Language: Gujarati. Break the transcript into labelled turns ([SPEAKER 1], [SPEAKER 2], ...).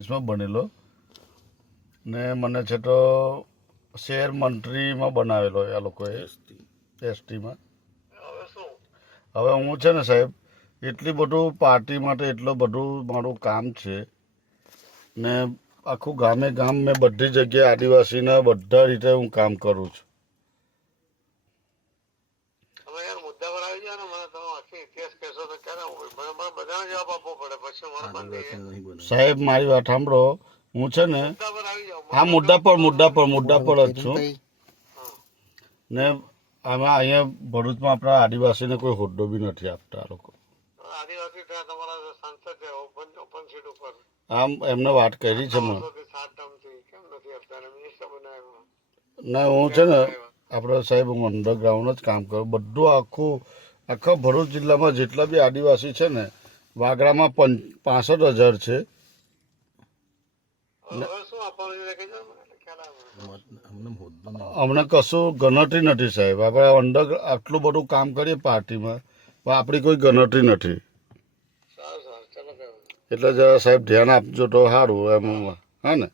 [SPEAKER 1] માં બનેલો. ને મને છે તો શેર મંત્રીમાં બનાવેલો આ લોકોએ. એસટીમાં હવે હું છે ને સાહેબ, એટલી બધું પાર્ટી માટે એટલું બધું મારું કામ છે ને આખું ગામે ગામ મેં બધી જગ્યાએ આદિવાસીના બધા રીતે હું કામ કરું છું
[SPEAKER 2] તમે યાર મુદ્દા પર આવી જાઓ ને મને તમે આખી ઇતિહાસ કહેશો તો ક્યારે હું મને મને બધાને જવાબ આપવો પડે પછી મારે બંધ
[SPEAKER 1] સાહેબ મારી વાત સાંભળો. હું છે ને હા મુદ્દા પર મુદ્દા પર મુદ્દા પર જ છું. ને આમાં અહીંયા ભરૂચમાં આપણા આદિવાસીને કોઈ હોદ્દો બી નથી આપતા આ લોકો.
[SPEAKER 2] આદિવાસી ત્યાં તમારા સાંસદ છે ઓપન ઓપન સીટ ઉપર.
[SPEAKER 1] આમ એમને વાત કરી છે મને. ના હું છે ને આપણે સાહેબ હું અંડરગ્રાઉન્ડ જ કામ કરું. બધું આખું આખા ભરૂચ જિલ્લામાં જેટલા બી આદિવાસી છે ને વાગડામાં પં પાસઠ હજાર છે. અમને કશું ગણતરી નથી સાહેબ. આપણે અંડર આટલું બધું કામ કરીએ પાર્ટીમાં પણ આપણી કોઈ ગણતરી નથી. એટલે જરા સાહેબ ધ્યાન આપજો તો સારું એમ. હા ને?